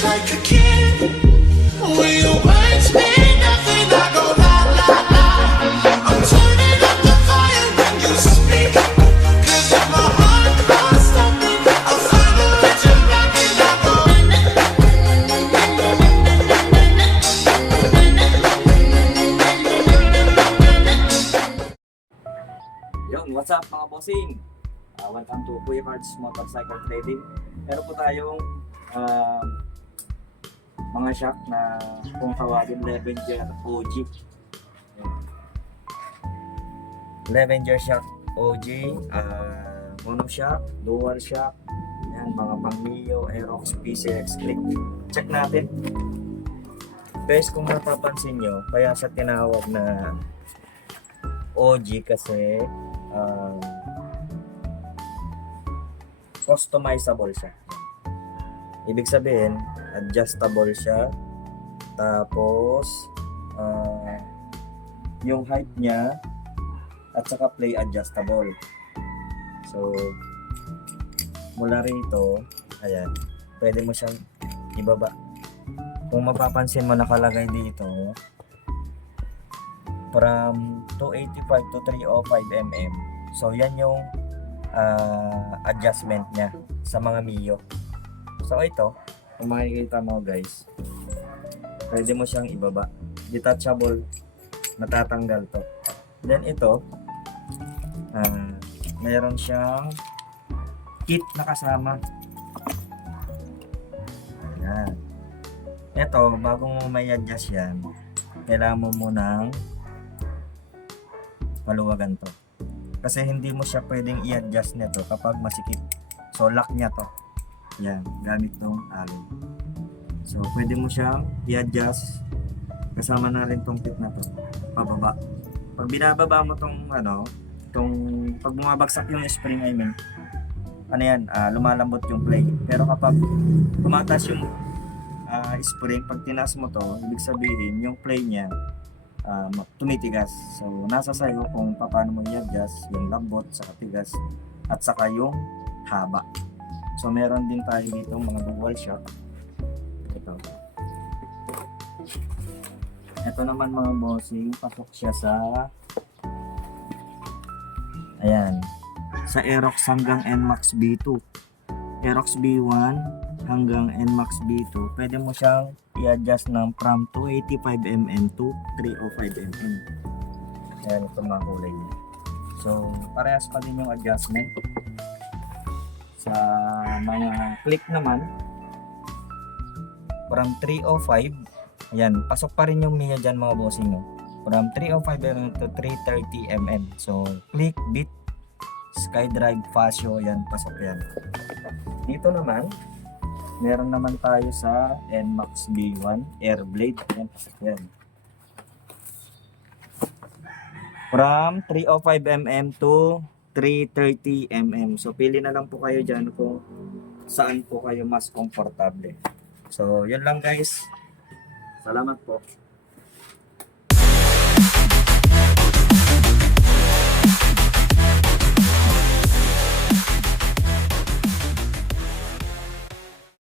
just like a kid. When your words mean nothing, I go la la la. I'm turning up the fire when you speak. 'Cause if my heart can't stop it, I'll follow with your back and I go. Yun, what's up mga bossing? Welcome to Kuya Cards Motorcycle Trading. Meron po tayong mga shock na kung tawagin Levenger OG. Levenger shock OG, mono shock, dual shock, yan, mga pang Mio, Aerox, PCX Click. Check natin. Guys, kung mapapansin nyo, kaya siya tinawag na OG kasi customizable siya. Ibig sabihin, adjustable siya. Tapos, yung height niya at saka play adjustable. So, mula rito, ayan, pwede mo siyang ibaba. Kung mapapansin mo, nakalagay dito from 285 to 305 mm. So, yan yung adjustment niya sa mga Mio. So, ito, kung makikita mo guys, pwede mo siyang ibaba. Detachable, natatanggal to. Then, ito, mayroon siyang kit na kasama. Yan. Ito, bago mo may adjust yan, kailangan mo munang paluwagan to. Kasi hindi mo siya pwedeng i-adjust nito kapag masikip. So, lock niya to. Yan, gamit tong alloy. So, pwede mo siyang i-adjust. Kasama na rin tong kit na to. Pababa. Pag binababa mo tong pag bumabagsak yung spring, I mean, lumalambot yung play. Pero kapag tumataas yung spring, pag tinaas mo to, ibig sabihin yung play niya tumitigas. So, nasa sayo kung paano mo i-adjust yung lambot sa tigas at saka yung haba. So, meron din tayo dito mga dual shock. Ito naman mga bossing, pasok siya sa sa Aerox hanggang NMAX B2. Aerox B1 hanggang NMAX B2. Pwede mo siyang i-adjust ng from 285 mm to 305 mm. Ayan, ito mga kulay niya. So, parehas pa din yung adjustment. Sa mga click naman, from 305, ayan, pasok pa rin yung Mia dyan mga bossing. No? From 305 mm to 330 mm. So, click, beat, SkyDrive, Fascio, ayan, pasok yan. Dito naman, meron naman tayo sa NMAX B1 Airblade. Ayan, pasok yan. From 305 mm to 330 mm. So, pili na lang po kayo dyan kung saan po kayo mas komportable. So, yun lang guys. Salamat po.